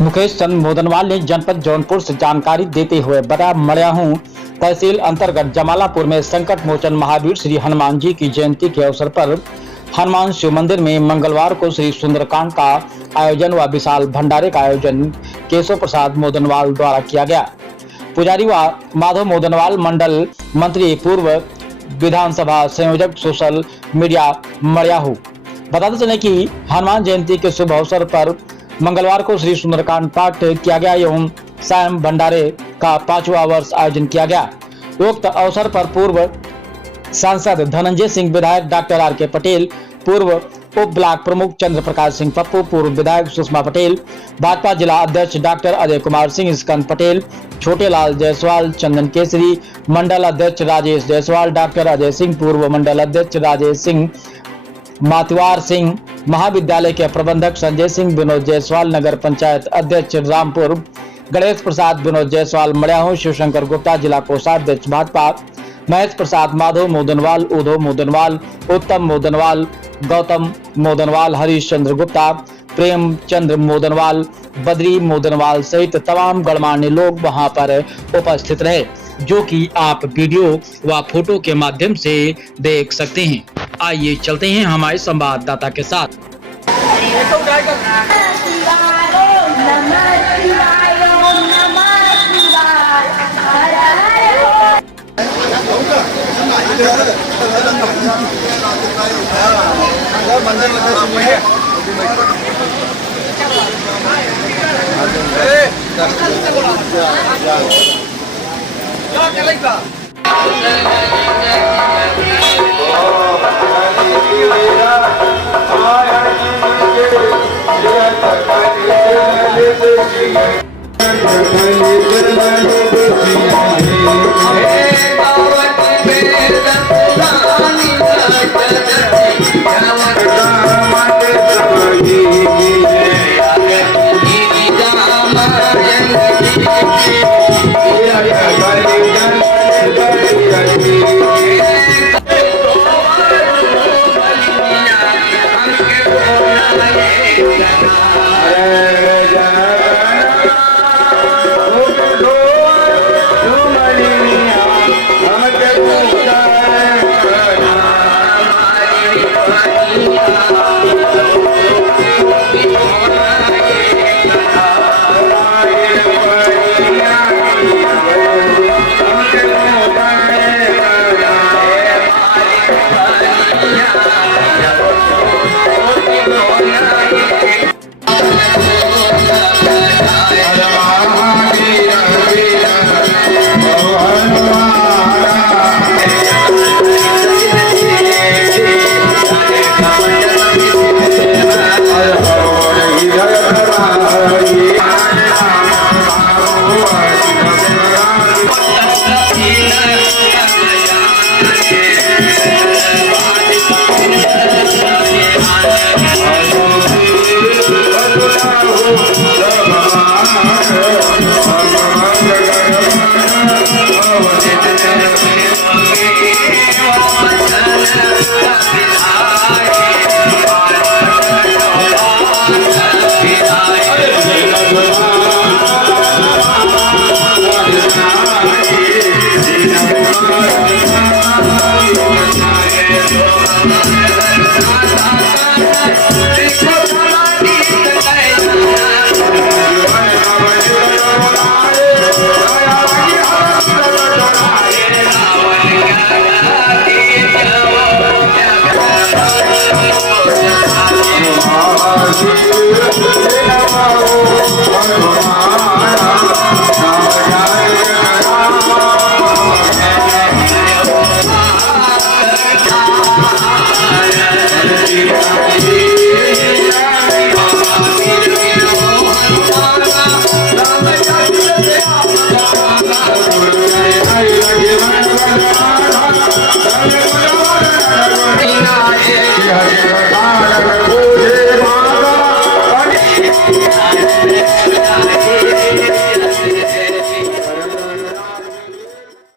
मुकेश चंद्र मोदनवाल ने जनपद जौनपुर से जानकारी देते हुए बताया, मड़ियाहू तहसील अंतर्गत जमालापुर में संकट मोचन महावीर श्री हनुमान जी की जयंती के अवसर पर हनुमान शिव मंदिर में मंगलवार को श्री सुंदरकांड का आयोजन व विशाल भंडारे का आयोजन केशव प्रसाद मोदनवाल द्वारा किया गया। पुजारी व माधव मोदनवाल मंडल मंत्री, पूर्व विधानसभा संयोजक, सोशल मीडिया मड़ियाहू। बताते चले कि हनुमान जयंती के शुभ अवसर पर मंगलवार को श्री सुंदरकांड पाठ किया गया एवं सायं भंडारे का 5वां वर्ष आयोजन किया गया। उक्त अवसर पर पूर्व सांसद धनंजय सिंह, विधायक डॉक्टर आर.के. पटेल, पूर्व उप ब्लॉक प्रमुख चंद्र प्रकाश सिंह पप्पू, पूर्व विधायक सुषमा पटेल, भाजपा जिला अध्यक्ष डॉक्टर अजय कुमार सिंह, स्कंद पटेल, छोटे लाल जायसवाल, चंदन केसरी, मंडल अध्यक्ष राजेश जायसवाल, डॉक्टर अजय सिंह, पूर्व मंडल अध्यक्ष राजेश सिंह, मातवार सिंह, महाविद्यालय के प्रबंधक संजय सिंह, विनोद जायसवाल, नगर पंचायत अध्यक्ष रामपुर, गणेश प्रसाद, विनोद जायसवाल मड़ियाहू, शिवशंकर गुप्ता, जिला कोषाध्यक्ष भाजपा, महेश प्रसाद, माधव मोदनवाल, उद्धव मोदनवाल, उत्तम मोदनवाल, गौतम मोदनवाल, हरीश चंद्र गुप्ता, प्रेम चंद्र मोदनवाल, बद्री मोदनवाल सहित तमाम गणमान्य लोग वहां पर उपस्थित रहे, जो कि आप वीडियो व फोटो के माध्यम से देख सकते हैं। आइए चलते हैं हमारे संवाददाता के साथ। Hare